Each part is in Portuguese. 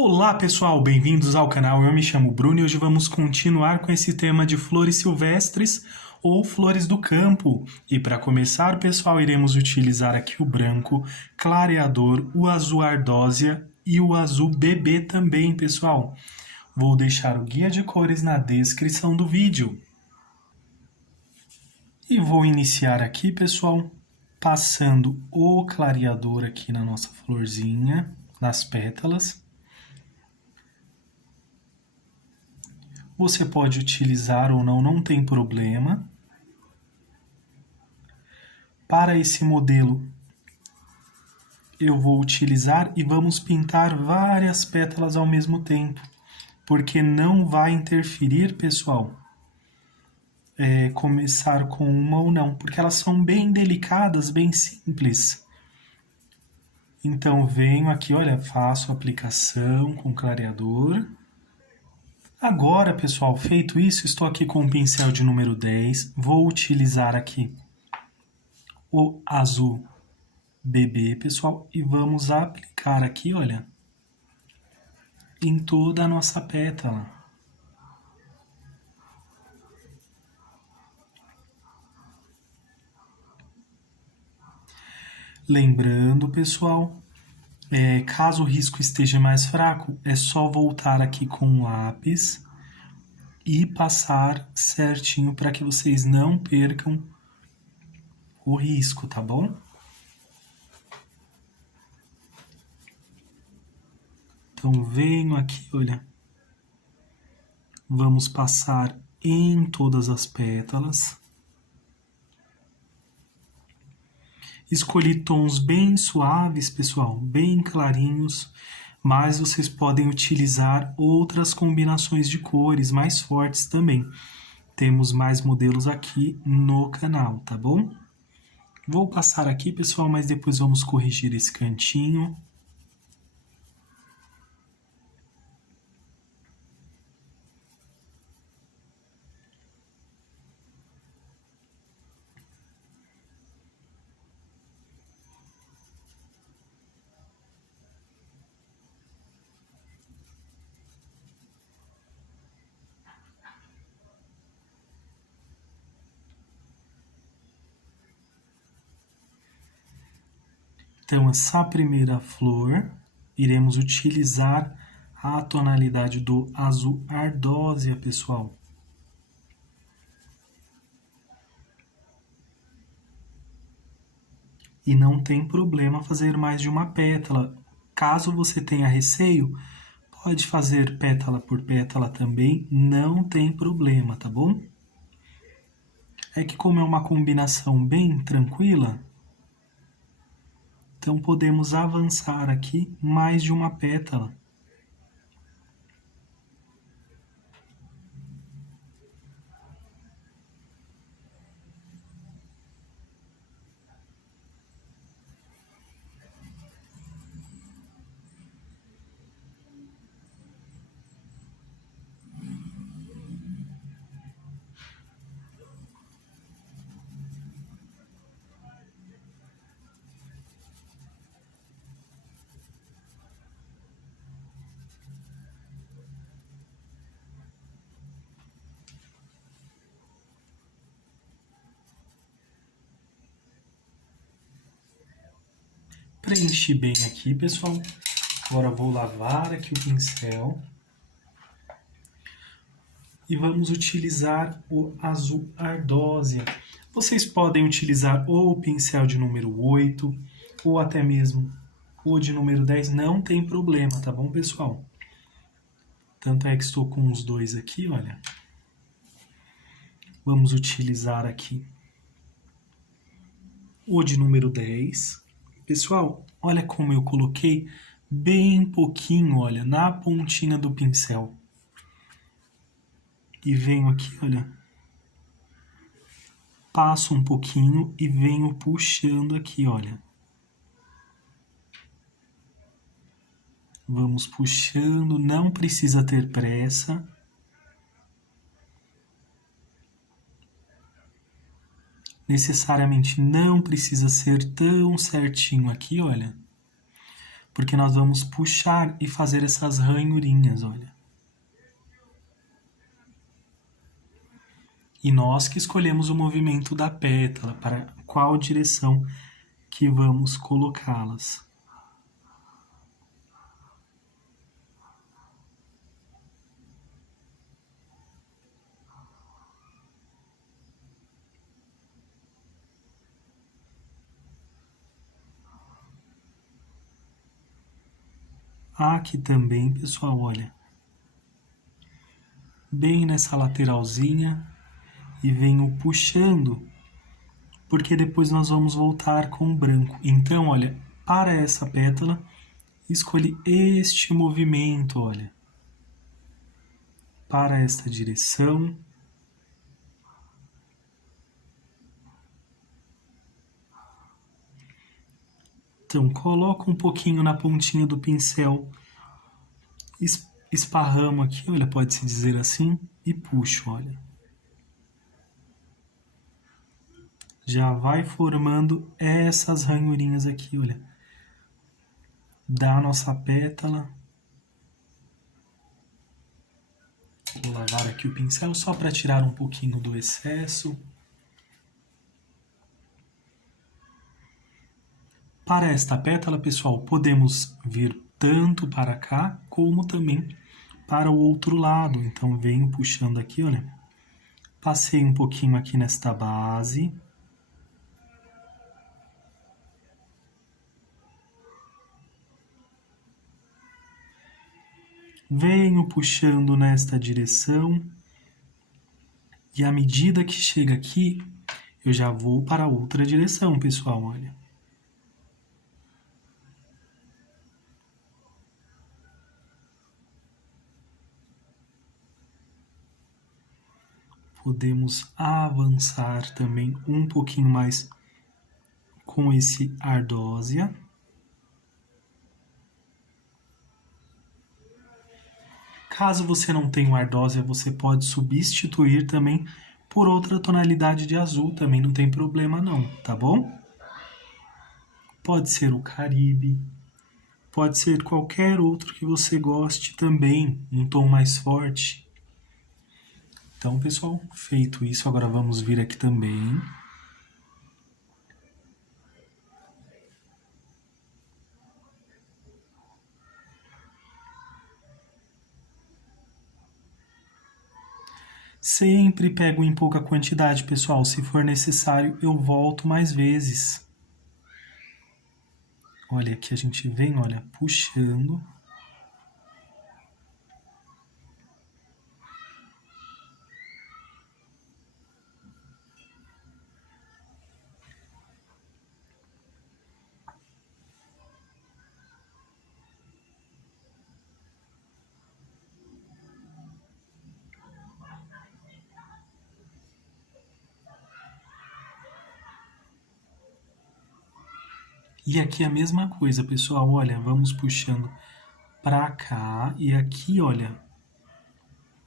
Olá pessoal, bem-vindos ao canal. Eu me chamo Bruno e hoje vamos continuar com esse tema de flores silvestres ou flores do campo. E para começar, pessoal, iremos utilizar aqui o branco clareador, o azul ardósia e o azul bebê também, pessoal. Vou deixar o guia de cores na descrição do vídeo. E vou iniciar aqui, pessoal, passando o clareador aqui na nossa florzinha, nas pétalas. Você pode utilizar ou não, não tem problema. Para esse modelo, eu vou utilizar e vamos pintar várias pétalas ao mesmo tempo, porque não vai interferir, pessoal, começar com uma ou não, porque elas são bem delicadas, bem simples. Então, venho aqui, olha, faço a aplicação com clareador. Agora, pessoal, feito isso, estou aqui com o pincel de número 10. Vou utilizar aqui o azul bebê, pessoal, e vamos aplicar aqui, olha, em toda a nossa pétala. Lembrando, pessoal, caso o risco esteja mais fraco, é só voltar aqui com o lápis e passar certinho para que vocês não percam o risco, tá bom? Então, venho aqui, olha, vamos passar em todas as pétalas. Escolhi tons bem suaves, pessoal, bem clarinhos, mas vocês podem utilizar outras combinações de cores mais fortes também. Temos mais modelos aqui no canal, tá bom? Vou passar aqui, pessoal, mas depois vamos corrigir esse cantinho. Então, essa primeira flor, iremos utilizar a tonalidade do azul ardósia, pessoal. E não tem problema fazer mais de uma pétala. Caso você tenha receio, pode fazer pétala por pétala também, não tem problema, tá bom? É que como é uma combinação bem tranquila, então podemos avançar aqui mais de uma pétala. Preenchi bem aqui, pessoal. Agora vou lavar aqui o pincel. E vamos utilizar o azul ardósia. Vocês podem utilizar ou o pincel de número 8, ou até mesmo o de número 10, não tem problema, tá bom, pessoal? Tanto é que estou com os dois aqui, olha. Vamos utilizar aqui o de número 10. Pessoal, olha como eu coloquei bem pouquinho, olha, na pontinha do pincel. E venho aqui, olha, passo um pouquinho e venho puxando aqui, olha. Vamos puxando, não precisa ter pressa. Necessariamente não precisa ser tão certinho aqui, olha. porque nós vamos puxar e fazer essas ranhurinhas, olha. E nós que escolhemos o movimento da pétala, para qual direção que vamos colocá-las. Aqui também, pessoal, olha, bem nessa lateralzinha e venho puxando, porque depois nós vamos voltar com o branco. Então, olha, para essa pétala, escolhi este movimento, olha, para esta direção. Então, coloco um pouquinho na pontinha do pincel, esparramo aqui, olha, pode-se dizer assim, e puxo, olha. Já vai formando essas ranhurinhas aqui, olha, da nossa pétala. Vou lavar aqui o pincel só para tirar um pouquinho do excesso. Para esta pétala, pessoal, podemos vir tanto para cá, como também para o outro lado. Então, venho puxando aqui, olha. Passei um pouquinho aqui nesta base. Venho puxando nesta direção. E à medida que chega aqui, eu já vou para a outra direção, pessoal, olha. Podemos avançar também um pouquinho mais com esse ardósia. Caso você não tenha o ardósia, você pode substituir também por outra tonalidade de azul, também não tem problema não, tá bom? Pode ser o Caribe, pode ser qualquer outro que você goste também, um tom mais forte. Então, pessoal, feito isso, agora vamos vir aqui também. Sempre pego em pouca quantidade, pessoal. Se for necessário, eu volto mais vezes. Olha, aqui a gente vem, olha, puxando. E aqui a mesma coisa, pessoal. Olha, vamos puxando para cá e aqui, olha,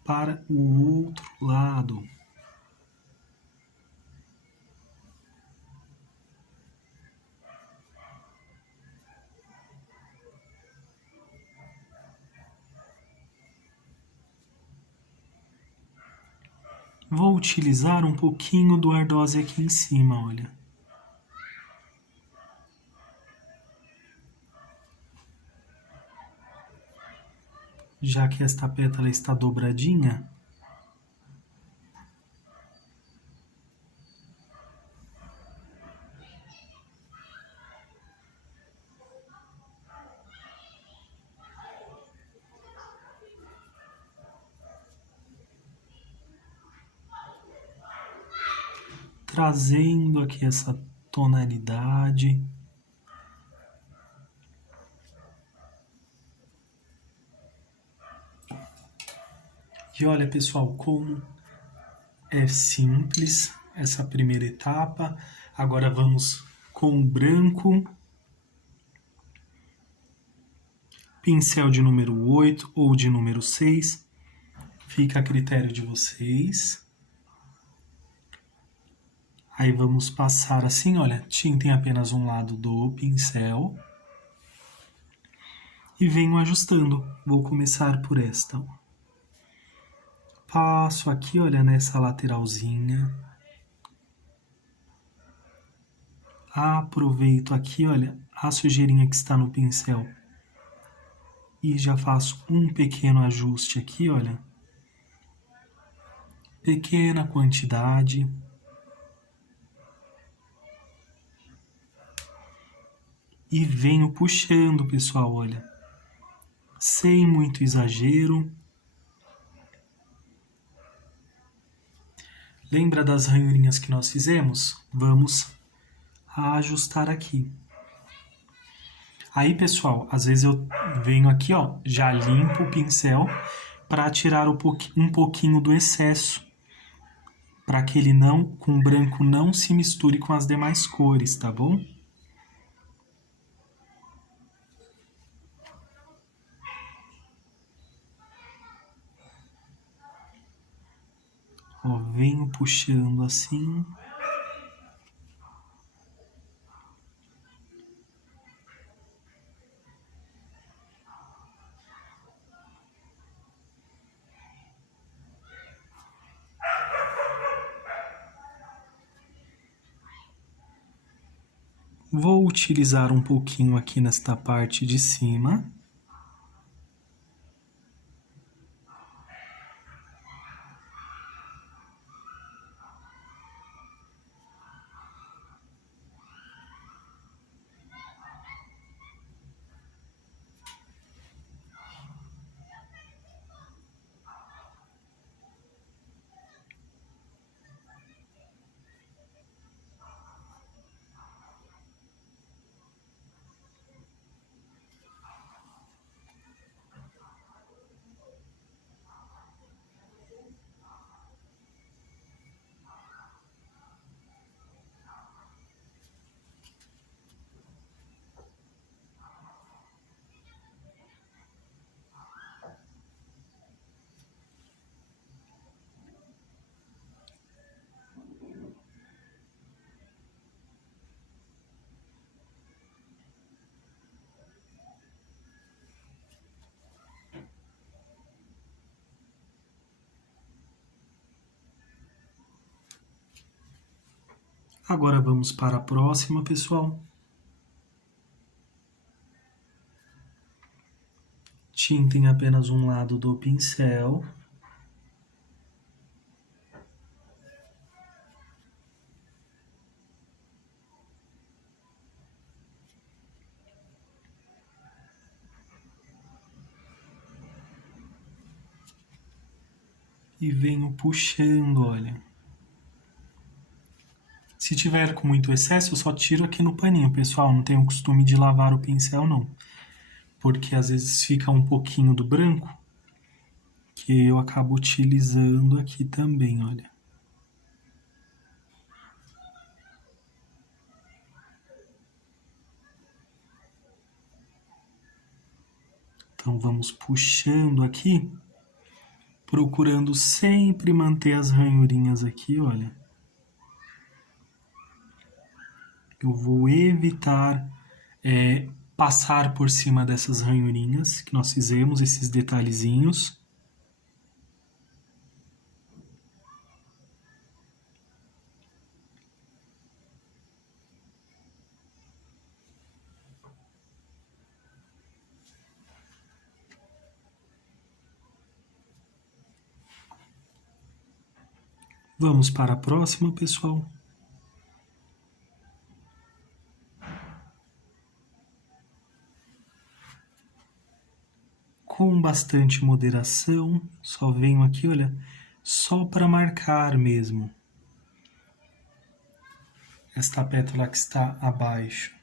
para o outro lado. Vou utilizar um pouquinho do ardósia aqui em cima, olha. Já que esta pétala está dobradinha, trazendo aqui essa tonalidade. E olha, pessoal, como é simples essa primeira etapa. Agora vamos com o branco. Pincel de número 8 ou de número 6. Fica a critério de vocês. Aí vamos passar assim, olha, tinta em apenas um lado do pincel. e venho ajustando. Vou começar por esta. Passo aqui, olha, nessa lateralzinha. Aproveito aqui, olha, a sujeirinha que está no pincel e já faço um pequeno ajuste aqui, olha. Pequena quantidade. E venho puxando, pessoal, olha. Sem muito exagero. Lembra das ranhurinhas que nós fizemos? Vamos ajustar aqui. Aí, pessoal, às vezes eu venho aqui, ó, já limpo o pincel para tirar um pouquinho do excesso, para que ele não, com o branco, não se misture com as demais cores, tá bom? Ó, venho puxando assim. Vou utilizar um pouquinho aqui nesta parte de cima. Agora vamos para a próxima, pessoal. Tinta em apenas um lado do pincel. E venho puxando, olha. Se tiver com muito excesso, eu só tiro aqui no paninho, pessoal. Não tenho o costume de lavar o pincel, não. Porque às vezes fica um pouquinho do branco, que eu acabo utilizando aqui também, olha. Então vamos puxando aqui, procurando sempre manter as ranhurinhas aqui, olha. Eu vou evitar passar por cima dessas ranhurinhas que nós fizemos, esses detalhezinhos. Vamos para a próxima, pessoal. Com bastante moderação, só venho aqui, olha, só para marcar mesmo esta pétala que está abaixo.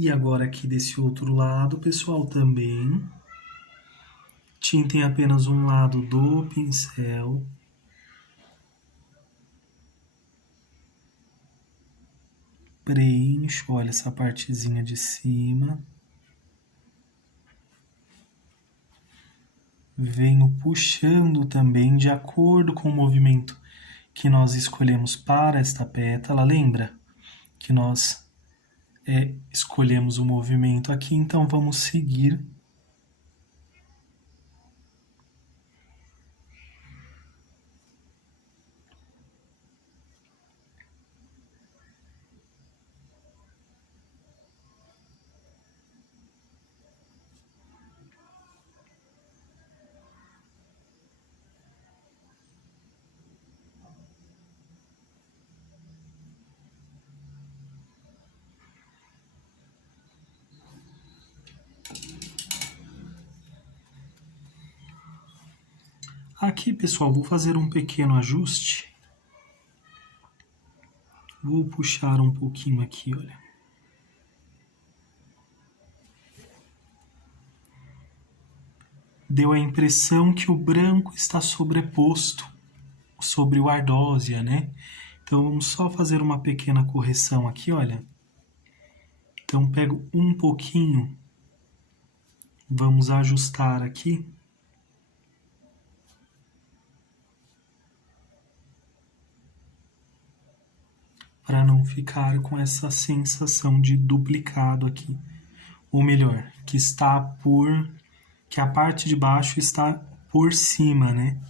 E agora aqui desse outro lado, pessoal, também. Tintem apenas um lado do pincel. Preencho, olha essa partezinha de cima. Venho puxando também de acordo com o movimento que nós escolhemos para esta pétala. Lembra que nós escolhemos o movimento aqui, então vamos seguir. Aqui, pessoal, vou fazer um pequeno ajuste. Vou puxar um pouquinho aqui, olha. Deu a impressão que o branco está sobreposto sobre o ardósia, né? Então, vamos só fazer uma pequena correção aqui, olha. Então, pego um pouquinho, vamos ajustar aqui. Para não ficar com essa sensação de duplicado aqui. Ou melhor, que a parte de baixo está por cima, né?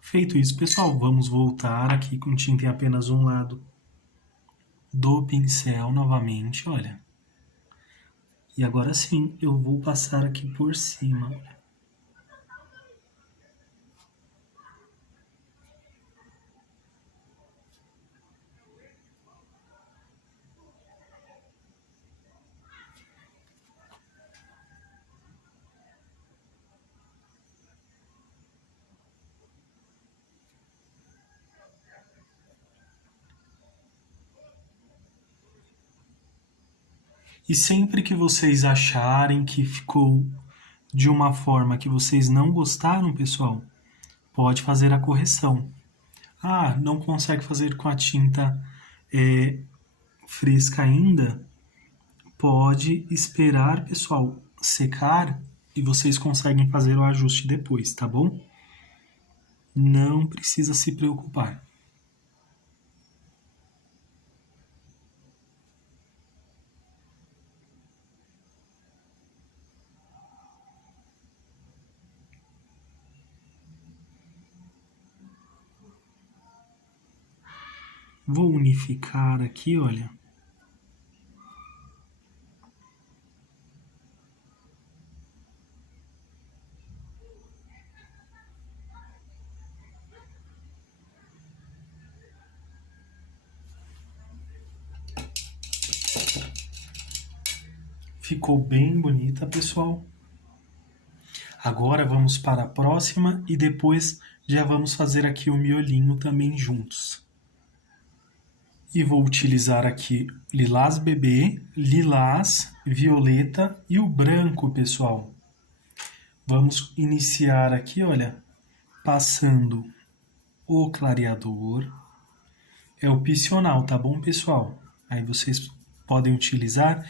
Feito isso, pessoal, vamos voltar aqui com tinta em apenas um lado do pincel novamente, olha. E agora sim, eu vou passar aqui por cima, olha. E sempre que vocês acharem que ficou de uma forma que vocês não gostaram, pessoal, pode fazer a correção. Ah, não consegue fazer com a tinta fresca ainda? Pode esperar, pessoal, secar e vocês conseguem fazer o ajuste depois, tá bom? Não precisa se preocupar. Vou unificar aqui, olha. Ficou bem bonita, pessoal. Agora vamos para a próxima e depois já vamos fazer aqui o miolinho também juntos. E vou utilizar aqui lilás bebê, lilás, violeta e o branco, pessoal. Vamos iniciar aqui, olha, passando o clareador. É opcional, tá bom, pessoal? Aí vocês podem utilizar.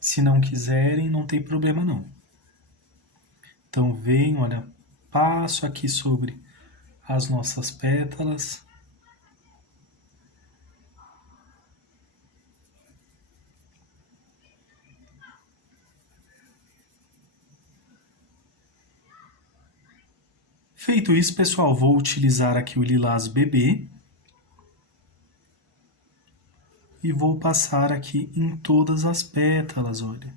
Se não quiserem, não tem problema não. Então, venho, olha, passo aqui sobre as nossas pétalas. Feito isso, pessoal, vou utilizar aqui o lilás bebê. E vou passar aqui em todas as pétalas, olha.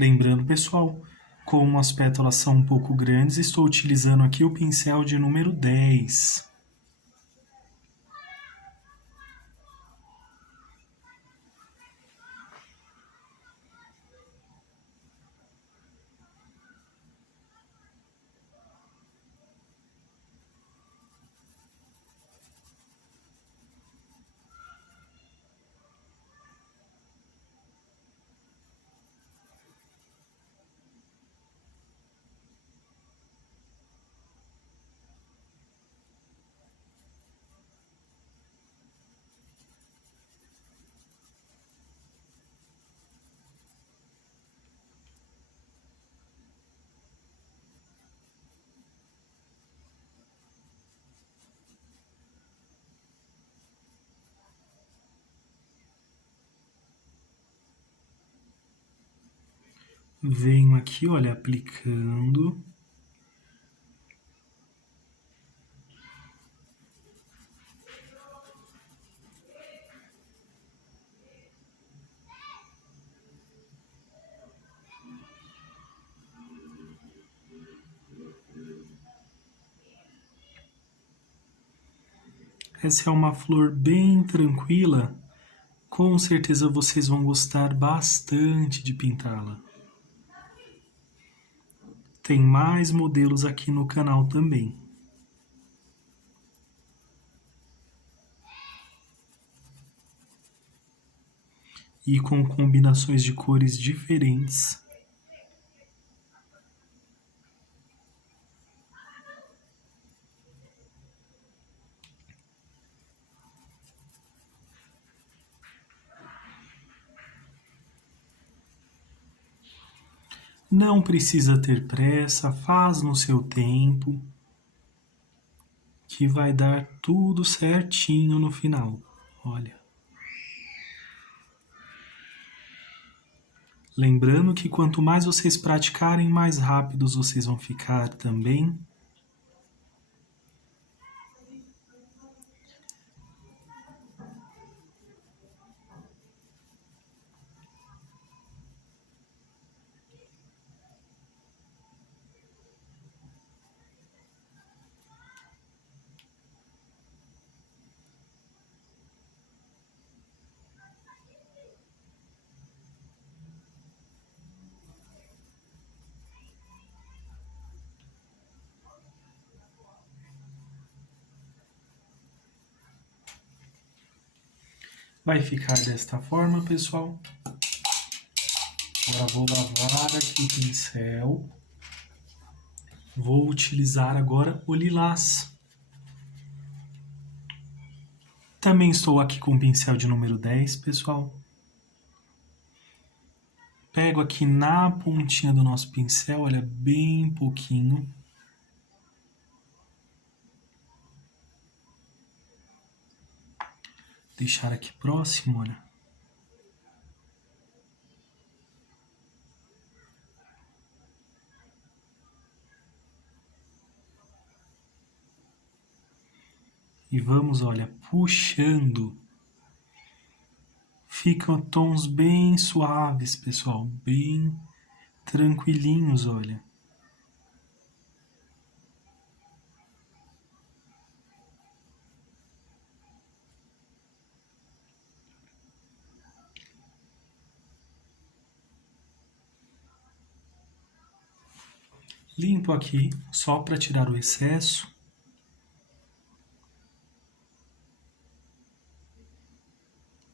Lembrando, pessoal, como as pétalas são um pouco grandes, estou utilizando aqui o pincel de número 10. Venho aqui, olha, aplicando. Essa é uma flor bem tranquila. Com certeza vocês vão gostar bastante de pintá-la. Tem mais modelos aqui no canal também. E com combinações de cores diferentes. Não precisa ter pressa, faz no seu tempo, que vai dar tudo certinho no final. Olha. Lembrando que quanto mais vocês praticarem, mais rápidos vocês vão ficar também. Vai ficar desta forma, pessoal. Agora vou lavar aqui o pincel. Vou utilizar agora o lilás. Também estou aqui com o pincel de número 10, pessoal. Pego aqui na pontinha do nosso pincel, olha, bem pouquinho. Deixar aqui próximo, olha. E vamos, olha, puxando. Ficam tons bem suaves, pessoal, bem tranquilinhos, olha. Limpo aqui, só para tirar o excesso.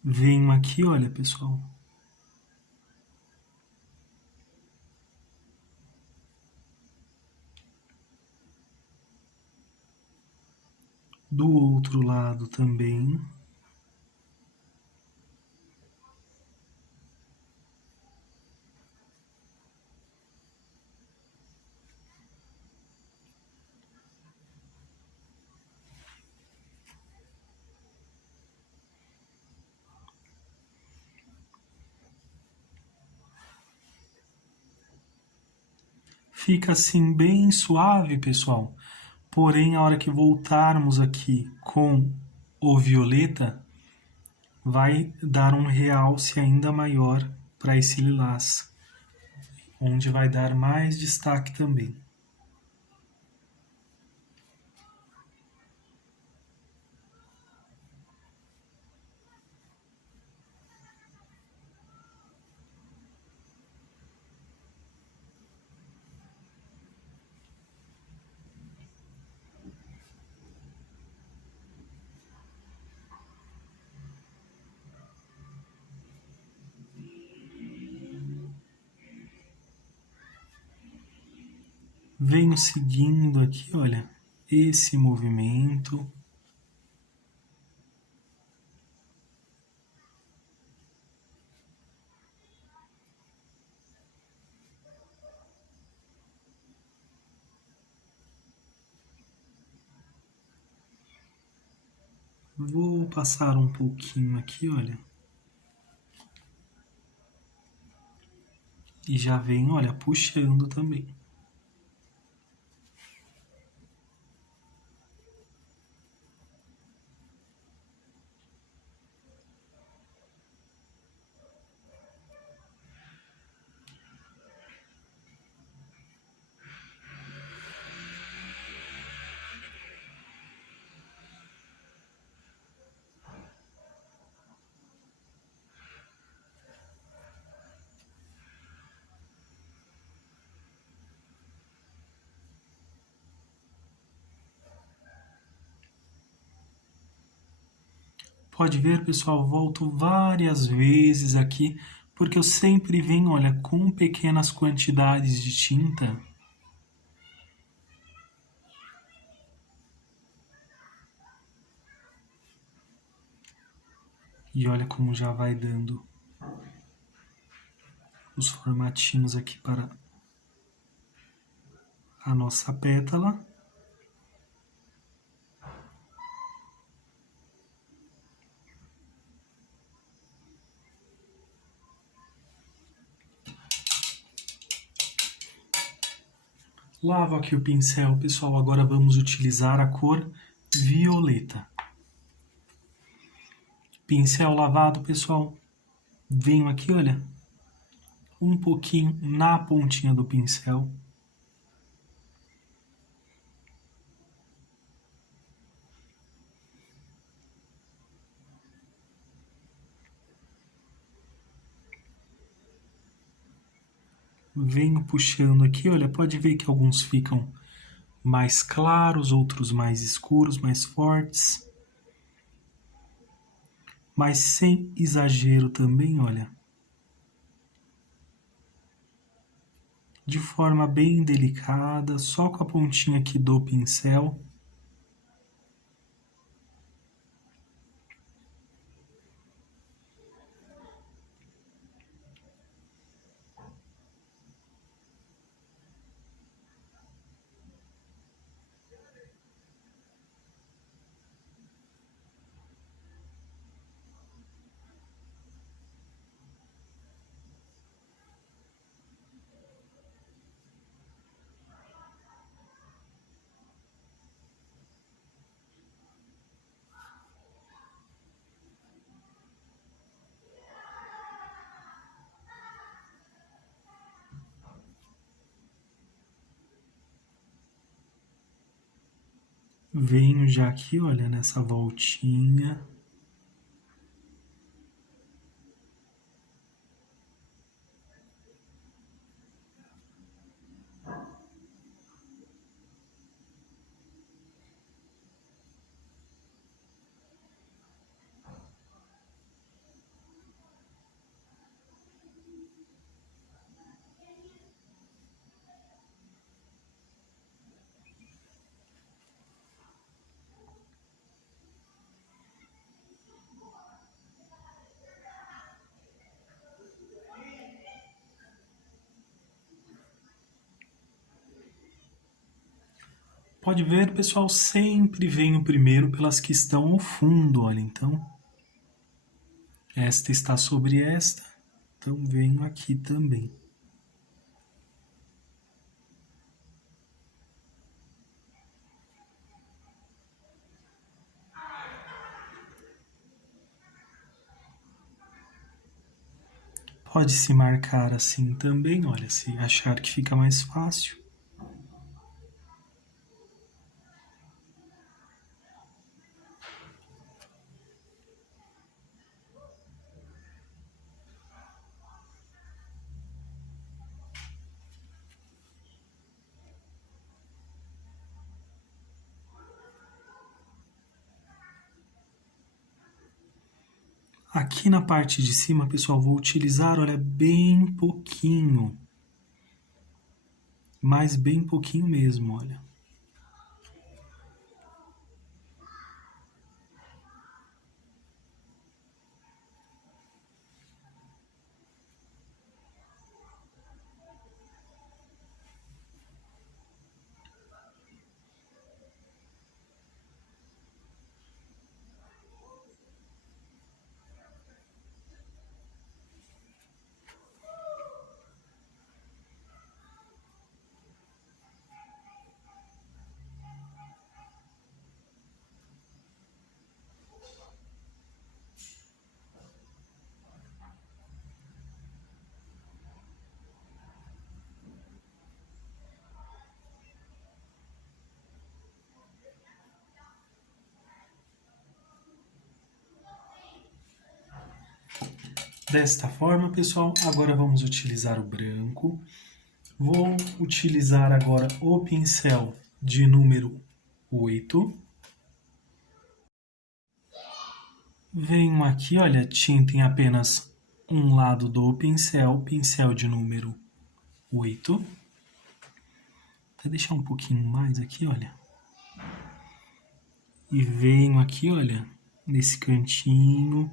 Venho aqui, olha, pessoal. Do outro lado também. Fica assim bem suave, pessoal. Porém, a hora que voltarmos aqui com o violeta, vai dar um realce ainda maior para esse lilás. onde vai dar mais destaque também. Venho seguindo aqui, olha, esse movimento. Vou passar um pouquinho aqui, olha. E já venho, olha, puxando também. Pode ver, pessoal, volto várias vezes aqui, porque eu sempre venho, olha, com pequenas quantidades de tinta. E olha como já vai dando os formatinhos aqui para a nossa pétala. Lavo aqui o pincel, pessoal, agora vamos utilizar a cor violeta. Pincel lavado, pessoal, venho aqui, olha, um pouquinho na pontinha do pincel. Venho puxando aqui, olha, pode ver que alguns ficam mais claros, outros mais escuros, mais fortes. Mas sem exagero também, olha. De forma bem delicada, só com a pontinha aqui do pincel. Venho já aqui, olha, nessa voltinha. Pode ver, pessoal, sempre venho primeiro pelas que estão ao fundo, olha, então. Esta está sobre esta, então venho aqui também. Pode se marcar assim também, olha, se achar que fica mais fácil. Aqui na parte de cima, pessoal, vou utilizar, olha, bem pouquinho. Mas bem pouquinho mesmo, olha. Desta forma, pessoal, agora vamos utilizar o branco. Vou utilizar agora o pincel de número 8. Venho aqui, olha, tinta em apenas um lado do pincel, pincel de número 8. Vou deixar um pouquinho mais aqui, olha. E venho aqui, olha, nesse cantinho.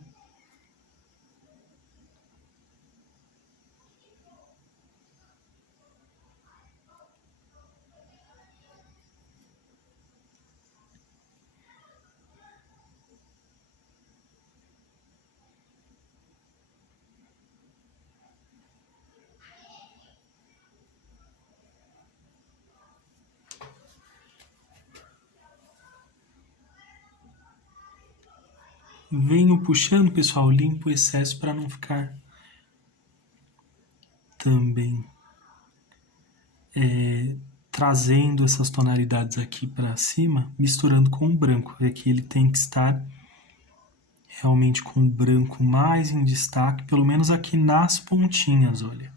Venho puxando, pessoal, limpo o excesso para não ficar também trazendo essas tonalidades aqui para cima, misturando com o branco. Aqui ele tem que estar realmente com o branco mais em destaque, pelo menos aqui nas pontinhas, olha.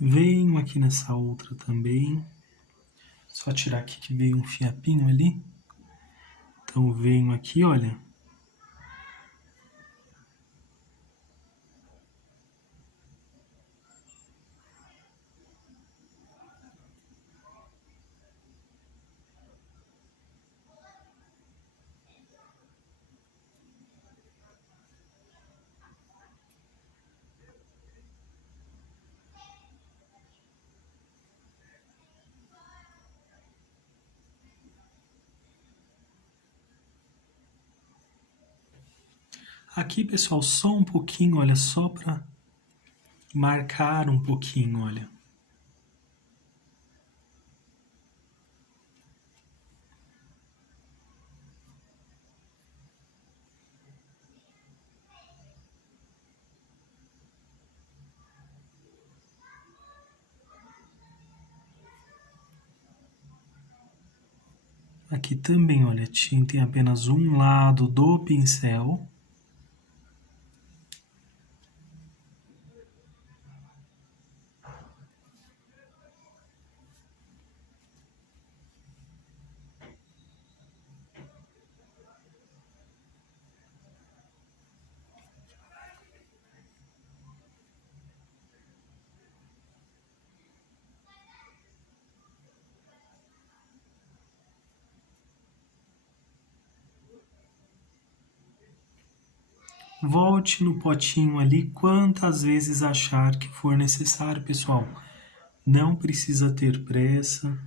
Venho aqui nessa outra também. Só tirar aqui que veio um fiapinho ali. Então venho aqui, olha. Aqui, pessoal, só um pouquinho, olha, só para marcar um pouquinho, olha. Aqui também, olha, tinta em apenas um lado do pincel. Volte no potinho ali quantas vezes achar que for necessário, pessoal. Não precisa ter pressa.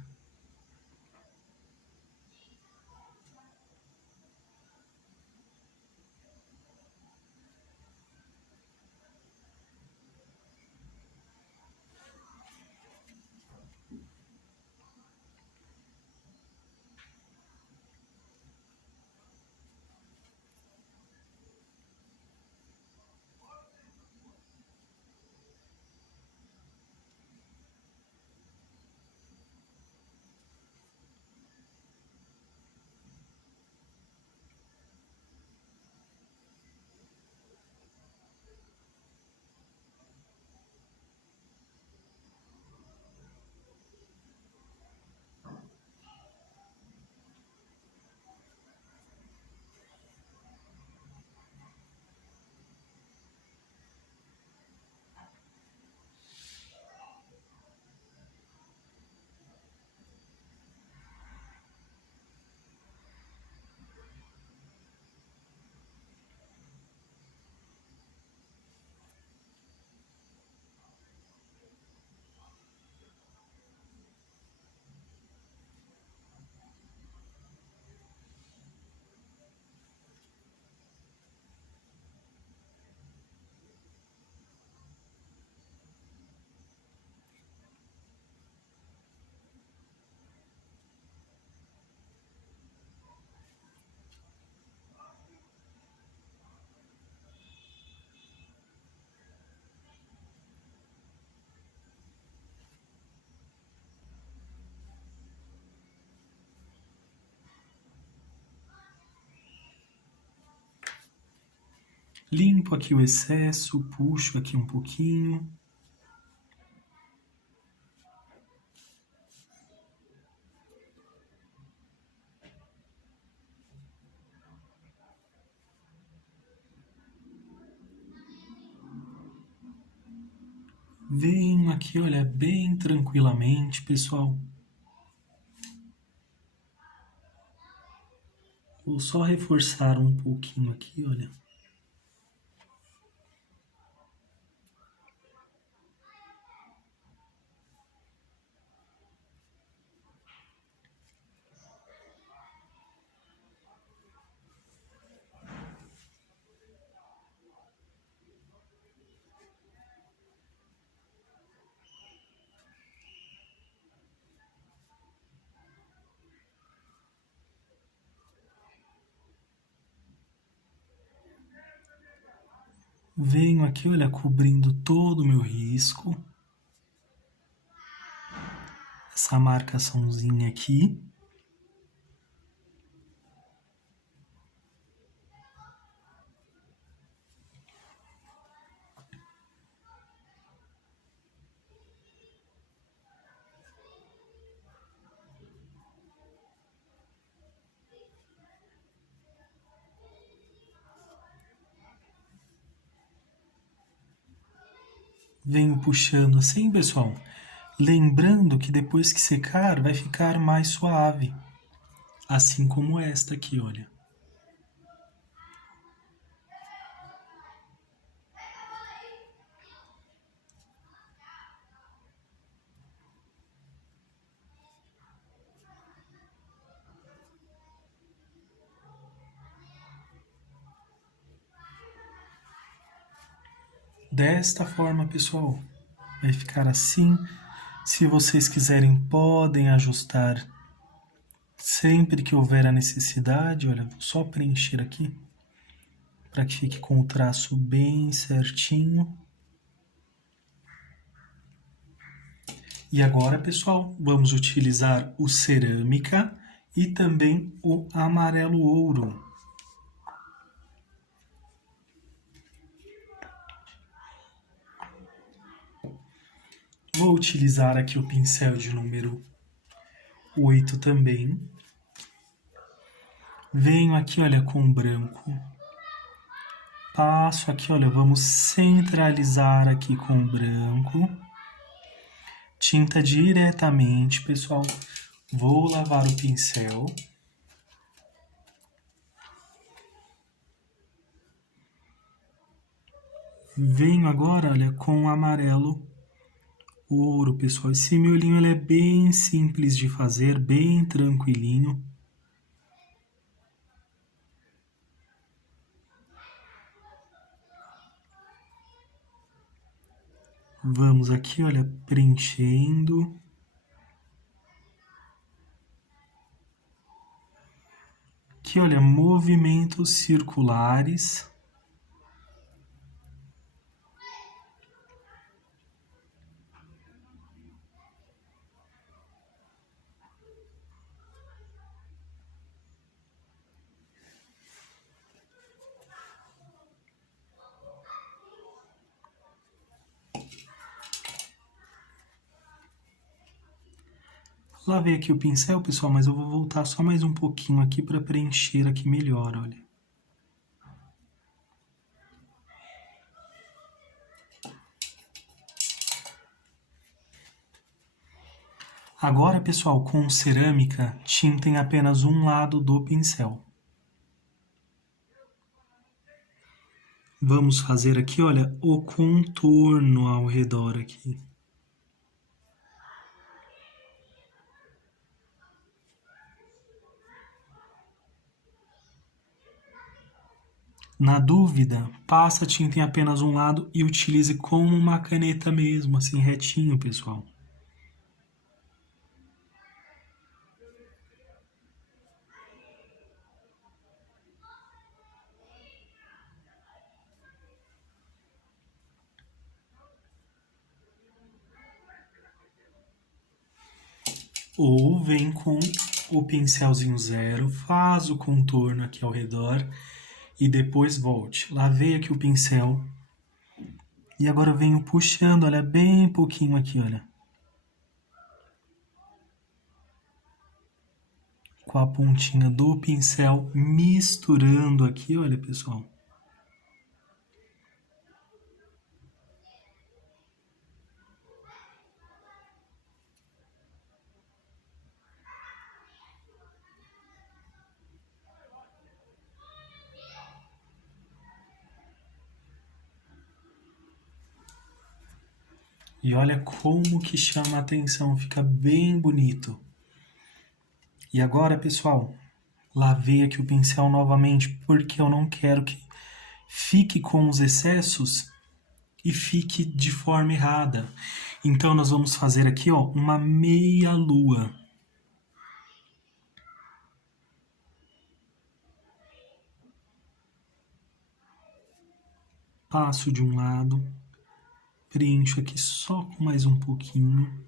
Limpo aqui o excesso, puxo aqui um pouquinho. Venho aqui, olha, bem tranquilamente, pessoal. Vou só reforçar um pouquinho aqui, olha. Venho aqui, olha, cobrindo todo o meu risco. Essa marcaçãozinha aqui. Venho puxando assim, pessoal. Lembrando que depois que secar, vai ficar mais suave. Assim como esta aqui, olha. Desta forma, pessoal, vai ficar assim. Se vocês quiserem, podem ajustar sempre que houver a necessidade. Olha, vou só preencher aqui para que fique com o traço bem certinho. E agora, pessoal, vamos utilizar o cerâmica e também o amarelo ouro. Vou utilizar aqui o pincel de número 8 também. Venho aqui, olha, com branco. Passo aqui, olha, vamos centralizar aqui com branco. Tinta diretamente, pessoal. Vou lavar o pincel. Venho agora, olha, com o amarelo ouro, pessoal. Esse miolinho ele é bem simples de fazer, bem tranquilinho. Vamos aqui, olha, preenchendo. Aqui, olha, movimentos circulares. Lavei aqui o pincel, pessoal, mas eu vou voltar só mais um pouquinho aqui para preencher aqui melhor, olha. Agora, pessoal, com cerâmica, tintem apenas um lado do pincel. Vamos fazer aqui, olha, o contorno ao redor aqui. Na dúvida, passa a tinta em apenas um lado e utilize como uma caneta mesmo, assim, retinho, pessoal. Ou vem com o pincelzinho zero, faz o contorno aqui ao redor e depois volte. Lavei aqui o pincel e agora eu venho puxando, olha, bem pouquinho aqui, olha. Com a pontinha do pincel, misturando aqui, olha, pessoal. E olha como que chama a atenção, fica bem bonito. E agora, pessoal, lavei aqui o pincel novamente porque eu não quero que fique com os excessos e fique de forma errada. Então nós vamos fazer aqui, ó, uma meia lua. Passo de um lado, preencho aqui só com mais um pouquinho.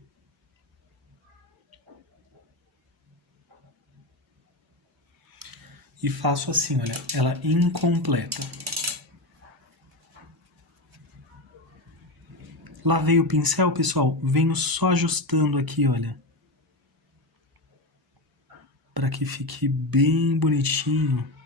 E faço assim, olha, ela incompleta. Lavei o pincel, pessoal, venho só ajustando aqui, olha. Para que fique bem bonitinho.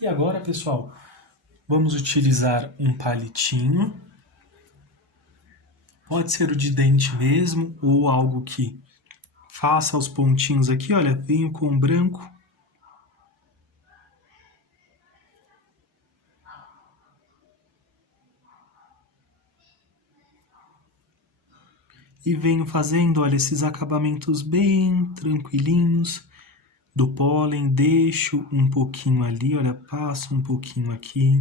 E agora, pessoal, vamos utilizar um palitinho. Pode ser o de dente mesmo ou algo que faça os pontinhos aqui, olha, venho com branco. E venho fazendo, olha, esses acabamentos bem tranquilinhos do pólen, deixo um pouquinho ali, olha, passo um pouquinho aqui.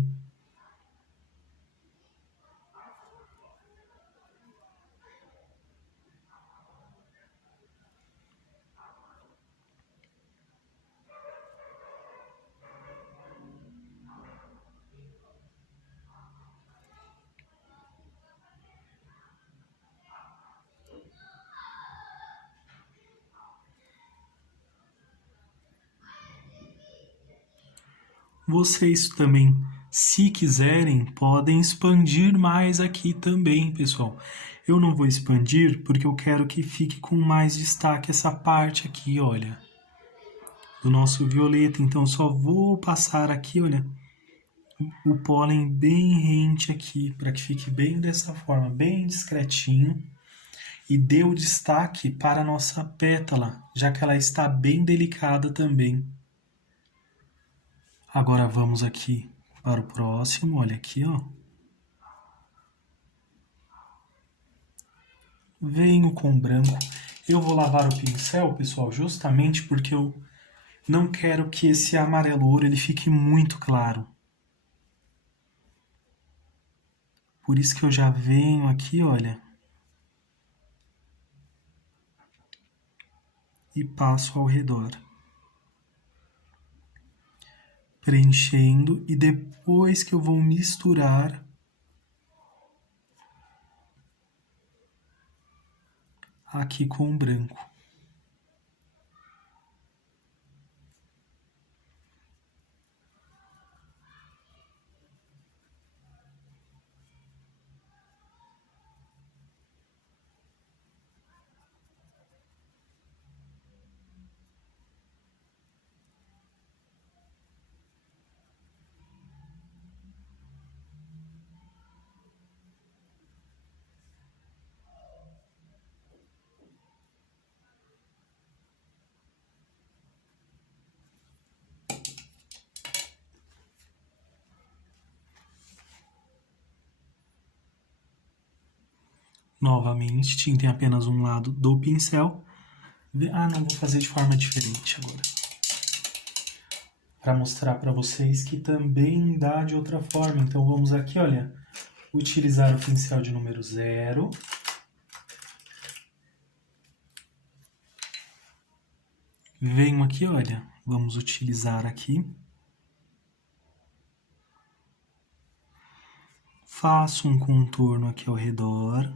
Vocês também, se quiserem, podem expandir mais aqui também, pessoal. Eu não vou expandir porque eu quero que fique com mais destaque essa parte aqui, olha. do nosso violeta. Então, só vou passar aqui, olha, o pólen bem rente aqui, para que fique bem dessa forma, bem discretinho. E dê o destaque para a nossa pétala, já que ela está bem delicada também. Agora vamos aqui para o próximo, olha aqui, ó. Venho com branco. Eu vou lavar o pincel, pessoal, justamente porque eu não quero que esse amarelo ouro ele fique muito claro. Por isso que eu já venho aqui, olha, e passo ao redor. Preenchendo, e depois que eu vou misturar aqui com o branco. Novamente, tinta em apenas um lado do pincel. Ah, não, vou fazer de forma diferente agora. Para mostrar para vocês que também dá de outra forma. Então vamos aqui, olha, utilizar o pincel de número 0. Venho aqui, olha, vamos utilizar aqui. Faço um contorno aqui ao redor.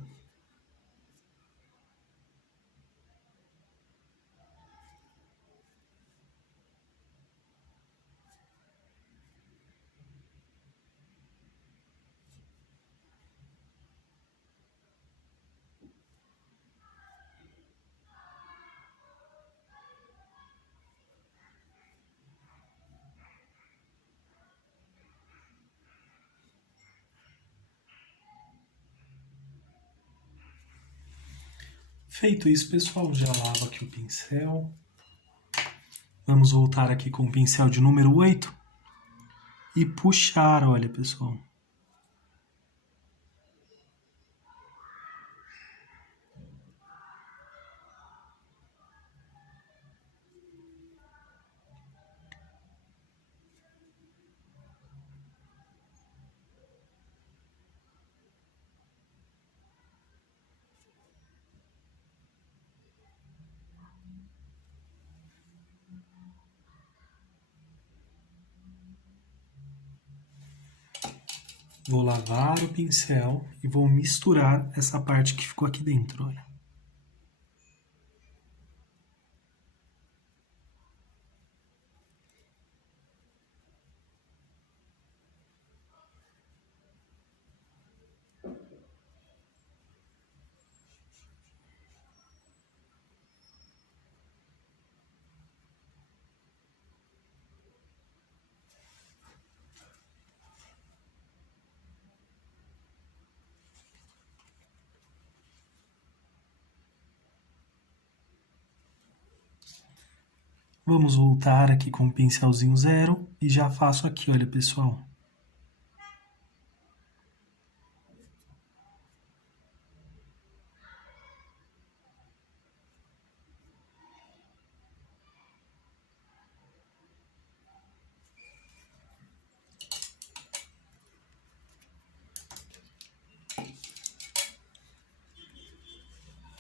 Feito isso, pessoal, já lavo aqui o pincel. Vamos voltar aqui com o pincel de número 8 e puxar, olha, pessoal. Vou lavar o pincel e vou misturar essa parte que ficou aqui dentro, olha. Vamos voltar aqui com o pincelzinho 0 e já faço aqui, olha, pessoal.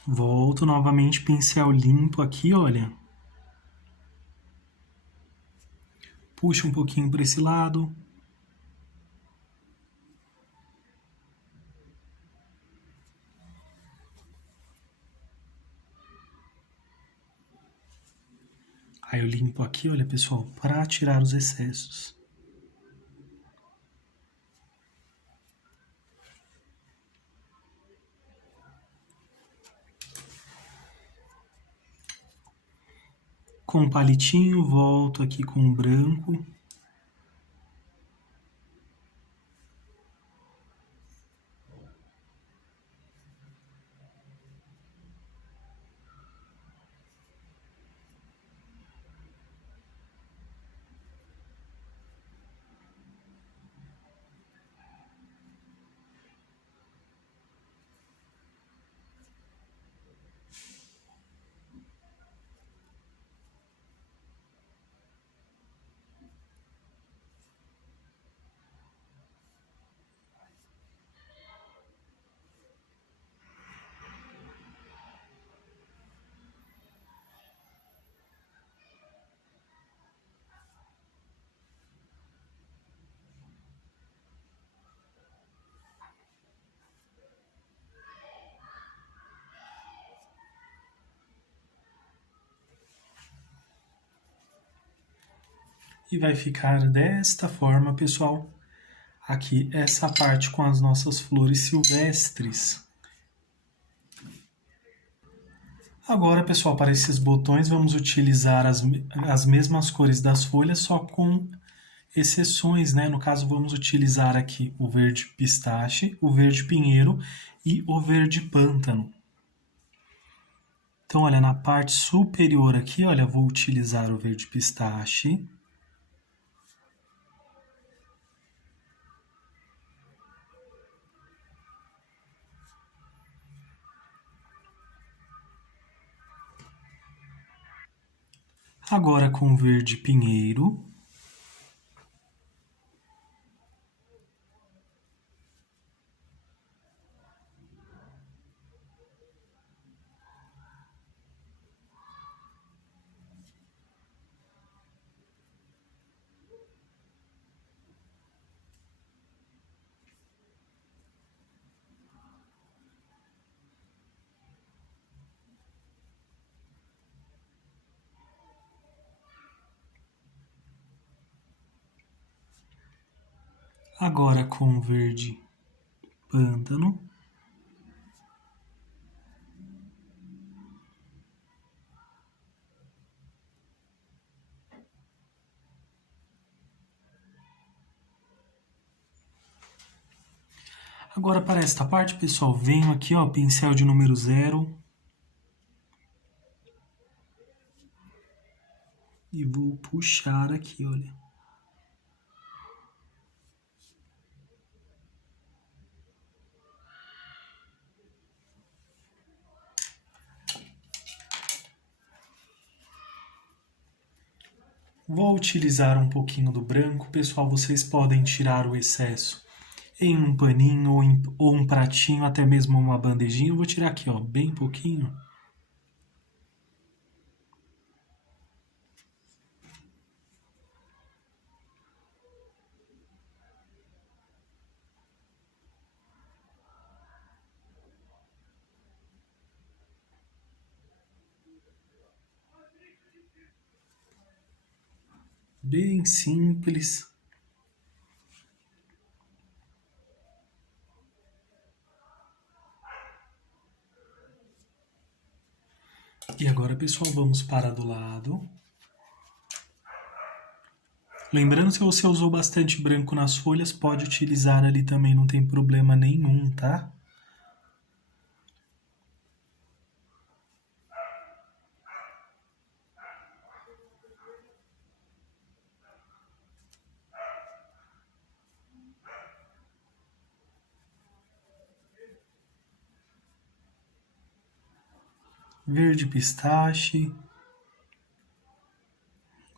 Volto novamente, pincel limpo aqui, olha. Puxa um pouquinho para esse lado. Aí eu limpo aqui, olha, pessoal, para tirar os excessos. Com o palitinho, volto aqui com o branco. E vai ficar desta forma, pessoal. Aqui, essa parte com as nossas flores silvestres. Agora, pessoal, para esses botões, vamos utilizar as mesmas cores das folhas, só com exceções, né? No caso, vamos utilizar aqui o verde pistache, o verde pinheiro e o verde pântano. Então, olha, na parte superior aqui, olha, vou utilizar o verde pistache. Agora com o verde pinheiro. Agora com o verde pântano. Agora para esta parte, pessoal, venho aqui, ó, pincel de número 0. E vou puxar aqui, olha. Vou utilizar um pouquinho do branco. Pessoal, vocês podem tirar o excesso em um paninho ou um pratinho, até mesmo uma bandejinha. Eu vou tirar aqui, ó, bem pouquinho. Bem simples. E agora, pessoal, vamos para do lado. Lembrando, se você usou bastante branco nas folhas, pode utilizar ali também, não tem problema nenhum, tá? Verde pistache,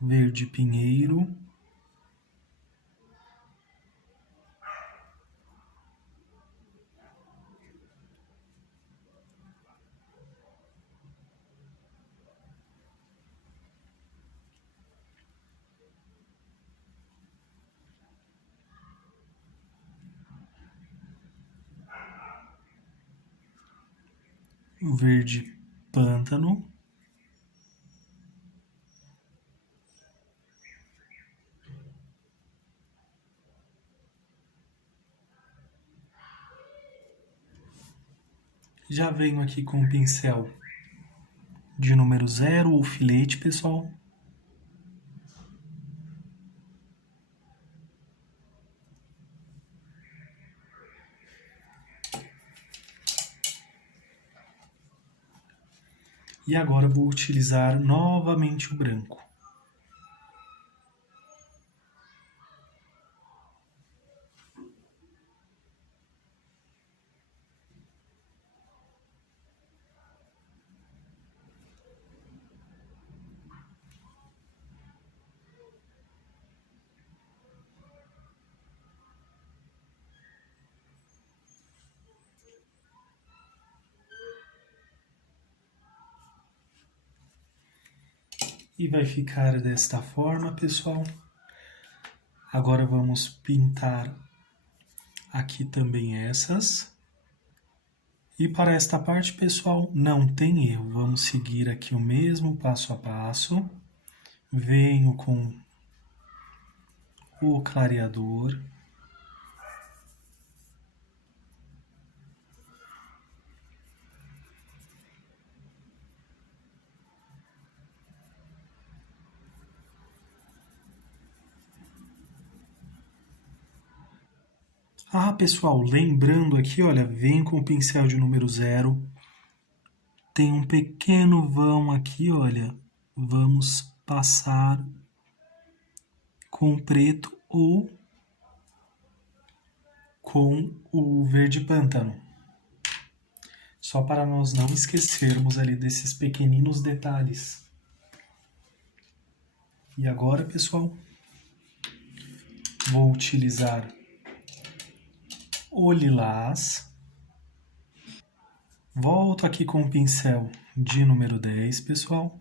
verde pinheiro, verde pântano, já venho aqui com o pincel de número 0, o filete, pessoal. E agora vou utilizar novamente o branco. E vai ficar desta forma, pessoal. Agora vamos pintar aqui também essas. E para esta parte, pessoal, não tem erro. Vamos seguir aqui o mesmo passo a passo. Venho com o clareador. Ah, pessoal, lembrando aqui, olha, vem com o pincel de número 0. Tem um pequeno vão aqui, olha. Vamos passar com preto ou com o verde pântano. Só para nós não esquecermos ali desses pequeninos detalhes. E agora, pessoal, vou utilizar o lilás. Volto aqui com o pincel de número 10, pessoal.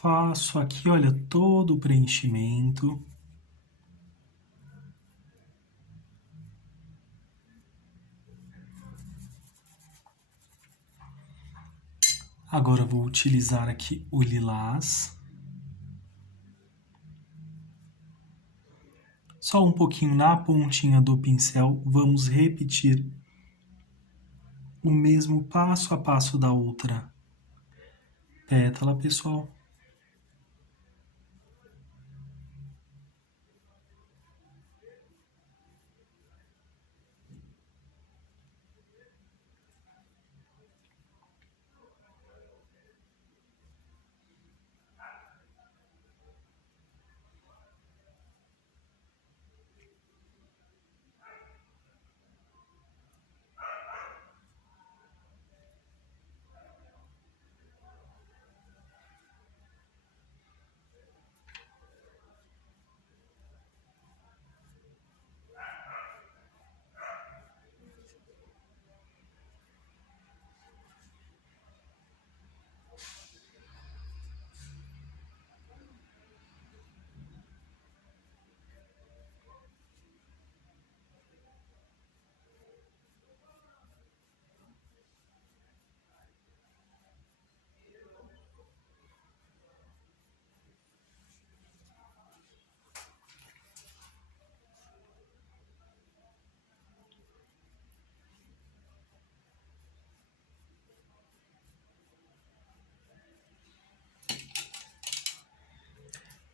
Faço aqui, olha, todo o preenchimento. Agora vou utilizar aqui o lilás. Só um pouquinho na pontinha do pincel, vamos repetir o mesmo passo a passo da outra pétala, pessoal.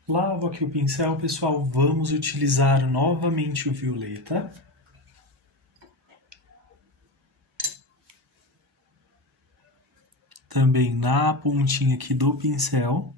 Lavo aqui o pincel, pessoal. Vamos utilizar novamente o violeta. Também na pontinha aqui do pincel.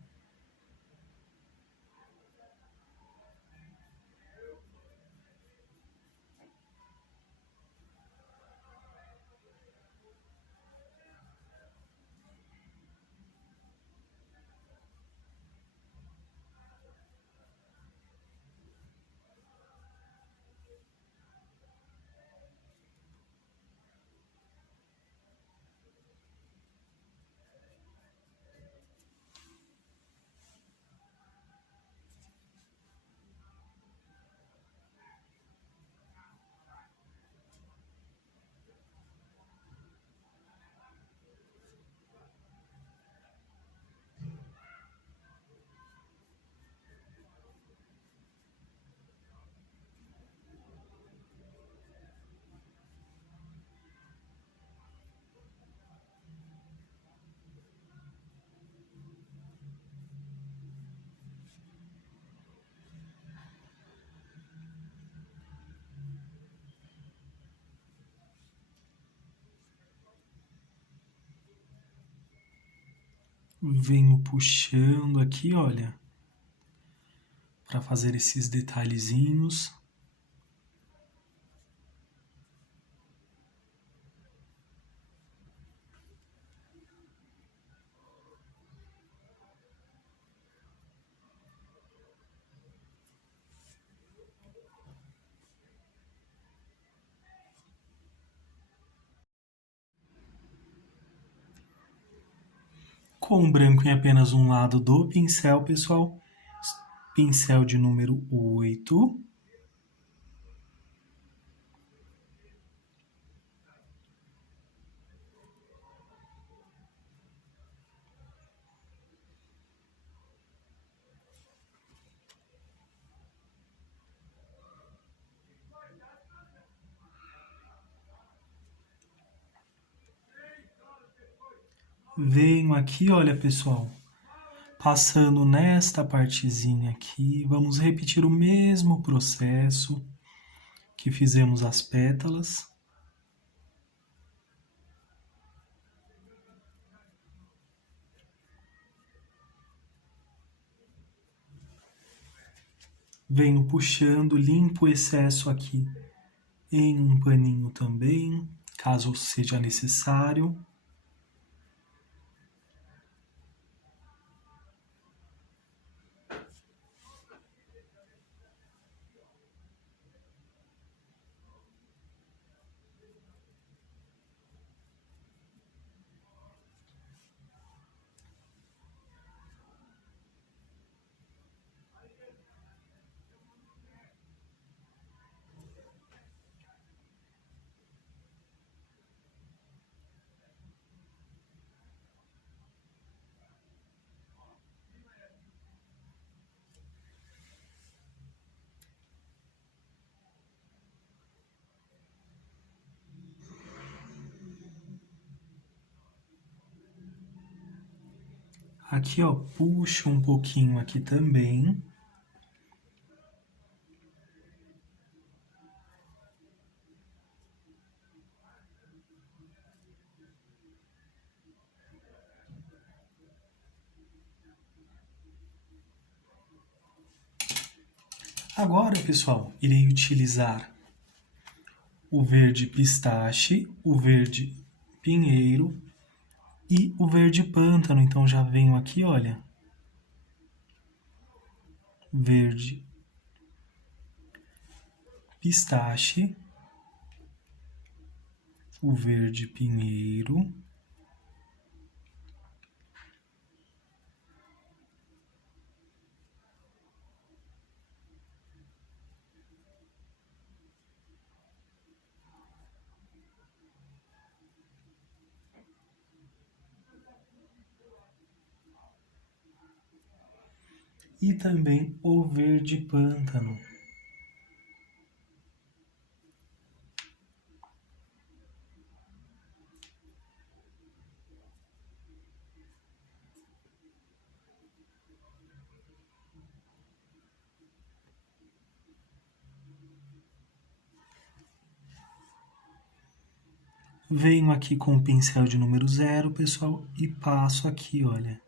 Venho puxando aqui, olha, para fazer esses detalhezinhos. Com o branco em apenas um lado do pincel, pessoal. Pincel de número 8. Venho aqui, olha, pessoal, passando nesta partezinha aqui. Vamos repetir o mesmo processo que fizemos as pétalas. Venho puxando, limpo o excesso aqui em um paninho também, caso seja necessário. Aqui, ó, puxo um pouquinho aqui também. Agora, pessoal, irei utilizar o verde pistache, o verde pinheiro e o verde pântano. Então já venho aqui, olha, verde pistache, o verde pinheiro e também o verde pântano. Venho aqui com o pincel de número 0, pessoal, e passo aqui, olha.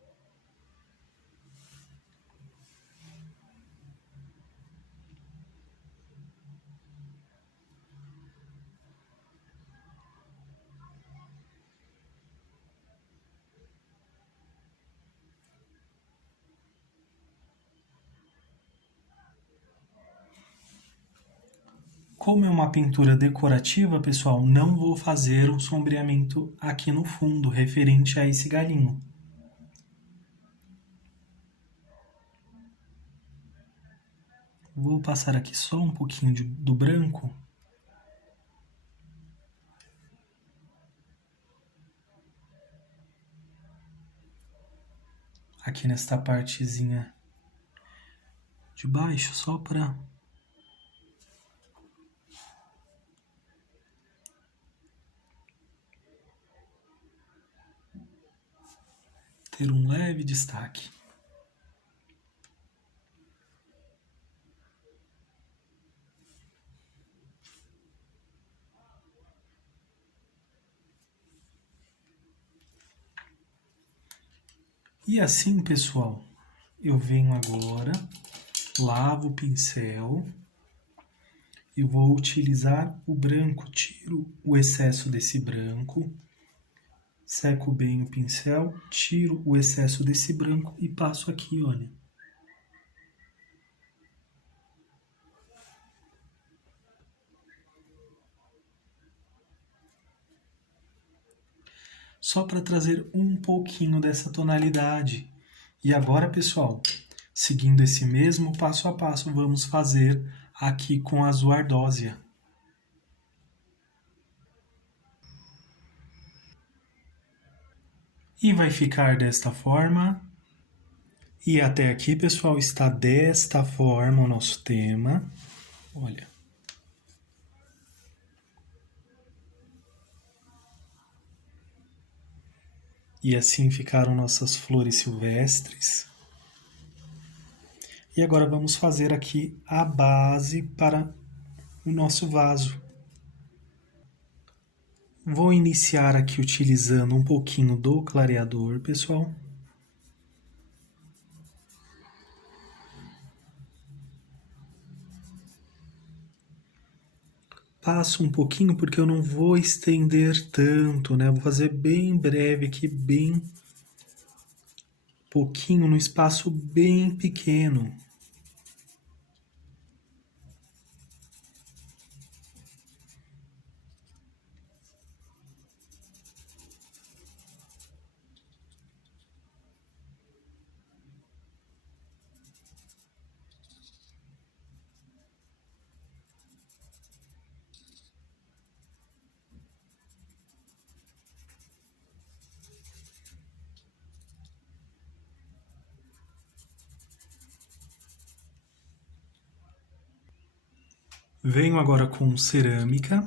Como é uma pintura decorativa, pessoal, não vou fazer um sombreamento aqui no fundo, referente a esse galinho. Vou passar aqui só um pouquinho do branco. Aqui nesta partezinha de baixo, só para ter um leve destaque. E assim, pessoal, eu venho agora, lavo o pincel, eu vou utilizar o branco, tiro o excesso desse branco, seco bem o pincel, tiro o excesso desse branco e passo aqui, olha. Só para trazer um pouquinho dessa tonalidade. E agora, pessoal, seguindo esse mesmo passo a passo, vamos fazer aqui com azul ardósia. E vai ficar desta forma. E até aqui, pessoal, está desta forma o nosso tema. Olha. E assim ficaram nossas flores silvestres. E agora vamos fazer aqui a base para o nosso vaso. Vou iniciar aqui utilizando um pouquinho do clareador, pessoal. Passo um pouquinho porque eu não vou estender tanto, né? Vou fazer bem breve aqui, bem pouquinho, no espaço bem pequeno. Venho agora com cerâmica.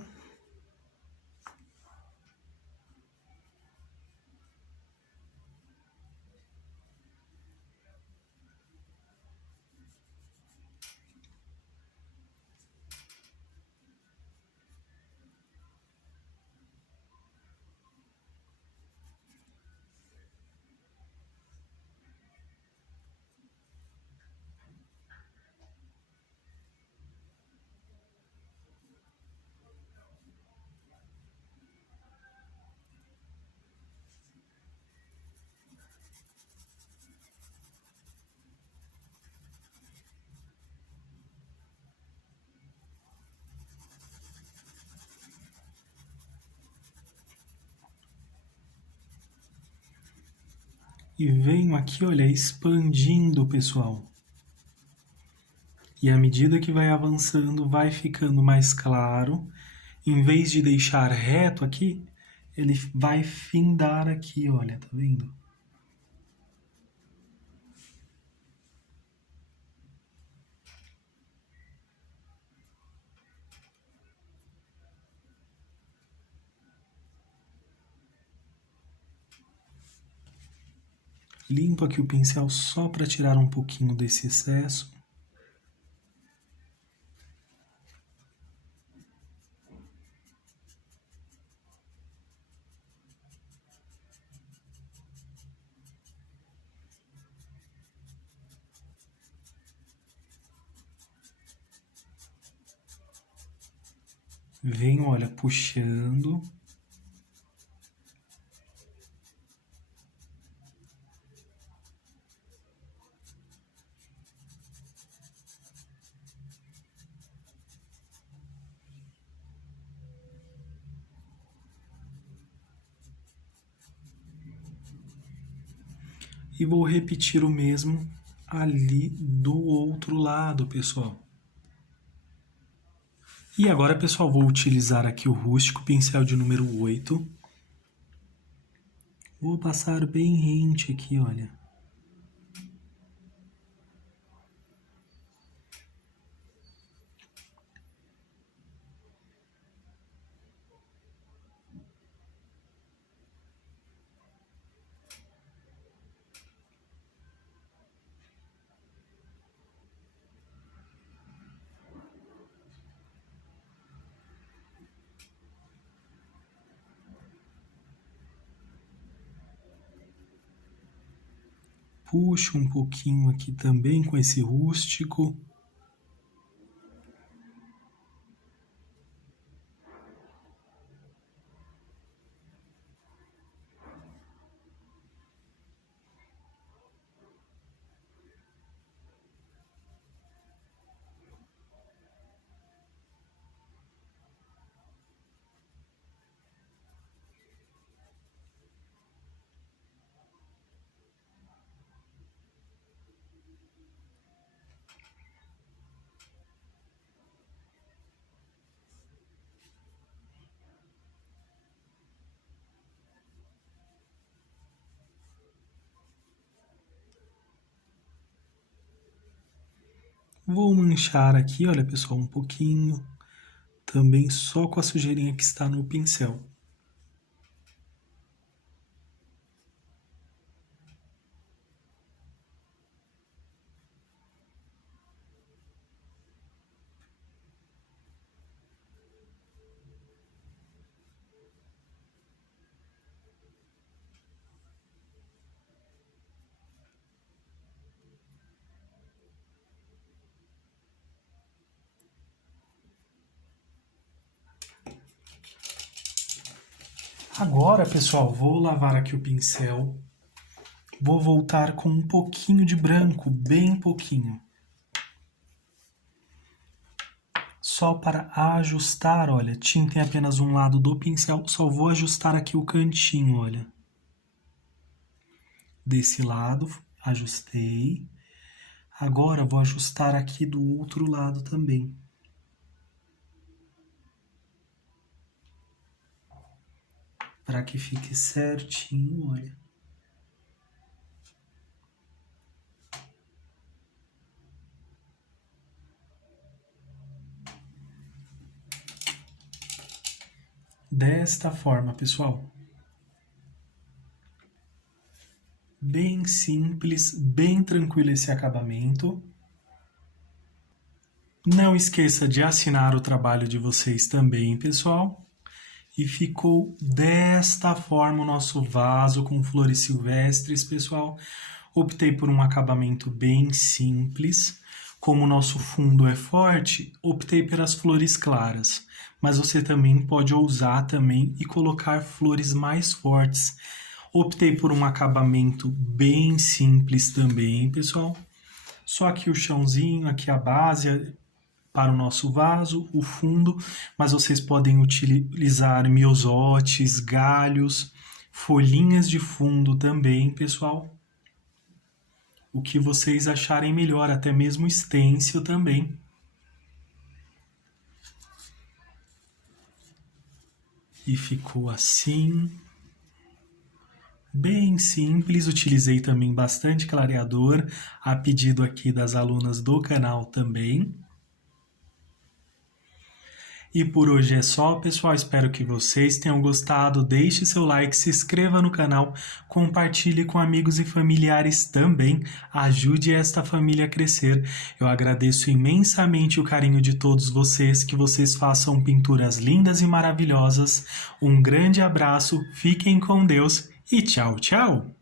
E venho aqui, olha, expandindo, pessoal. E à medida que vai avançando, vai ficando mais claro. Em vez de deixar reto aqui, ele vai findar aqui, olha, tá vendo? Limpo aqui o pincel só para tirar um pouquinho desse excesso. Venho, olha, puxando. E vou repetir o mesmo ali do outro lado, pessoal. E agora, pessoal, vou utilizar aqui o rústico, pincel de número 8. Vou passar bem rente aqui, olha. Puxo um pouquinho aqui também com esse rústico. Vou manchar aqui, olha pessoal, um pouquinho, também só com a sujeirinha que está no pincel. Agora, pessoal, vou lavar aqui o pincel. Vou voltar com um pouquinho de branco, bem pouquinho. Só para ajustar, olha, tinta em apenas um lado do pincel, só vou ajustar aqui o cantinho, olha. Desse lado, ajustei. Agora vou ajustar aqui do outro lado também. Para que fique certinho, olha. Desta forma, pessoal. Bem simples, bem tranquilo esse acabamento. Não esqueça de assinar o trabalho de vocês também, pessoal. E ficou desta forma o nosso vaso com flores silvestres, pessoal. Optei por um acabamento bem simples. Como o nosso fundo é forte, optei pelas flores claras. Mas você também pode ousar também e colocar flores mais fortes. Optei por um acabamento bem simples também, pessoal. Só aqui o chãozinho, aqui a base para o nosso vaso, o fundo, mas vocês podem utilizar miosotes, galhos, folhinhas de fundo também, pessoal. O que vocês acharem melhor, até mesmo stencil também. E ficou assim. Bem simples, utilizei também bastante clareador, a pedido aqui das alunas do canal também. E por hoje é só, pessoal. Espero que vocês tenham gostado. Deixe seu like, se inscreva no canal, compartilhe com amigos e familiares também. Ajude esta família a crescer. Eu agradeço imensamente o carinho de todos vocês, que vocês façam pinturas lindas e maravilhosas. Um grande abraço, fiquem com Deus e tchau, tchau!